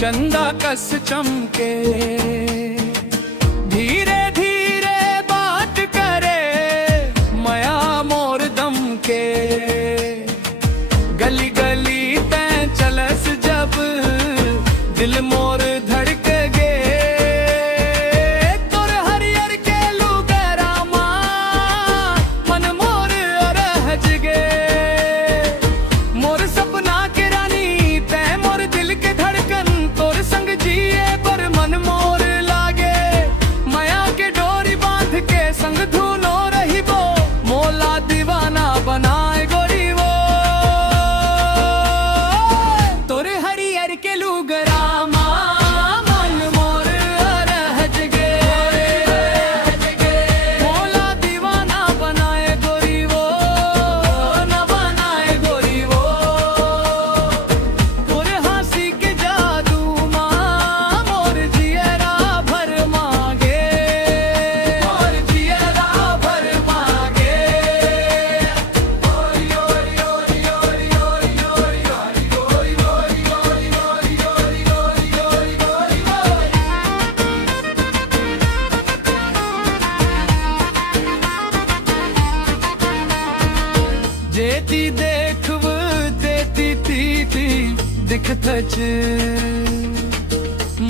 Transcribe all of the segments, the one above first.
चंदा कस चमके, धीरे धीरे बात करे मया मोर दम के। गली गली तैं चलस जब दिल मोर धड़क गे, तोर हरियर के लुगरा मां मन मोर अरहज गे। मोर सपना के रानी तैं मोर दिल के धड़कन, तोर संग जिए पर मन मोर लागे। माया के डोरी बांध के संग धुनो रही वो, मोला दीवाना बनाए गोरी वो। तोरे हरियर के लुगरा जेती देखव तेती तीती दिखतच।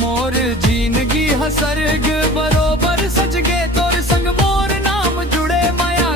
मोर जिंदगी हसर्ग बरोबर सज गे, तोर संग मोर नाम जुड़े माया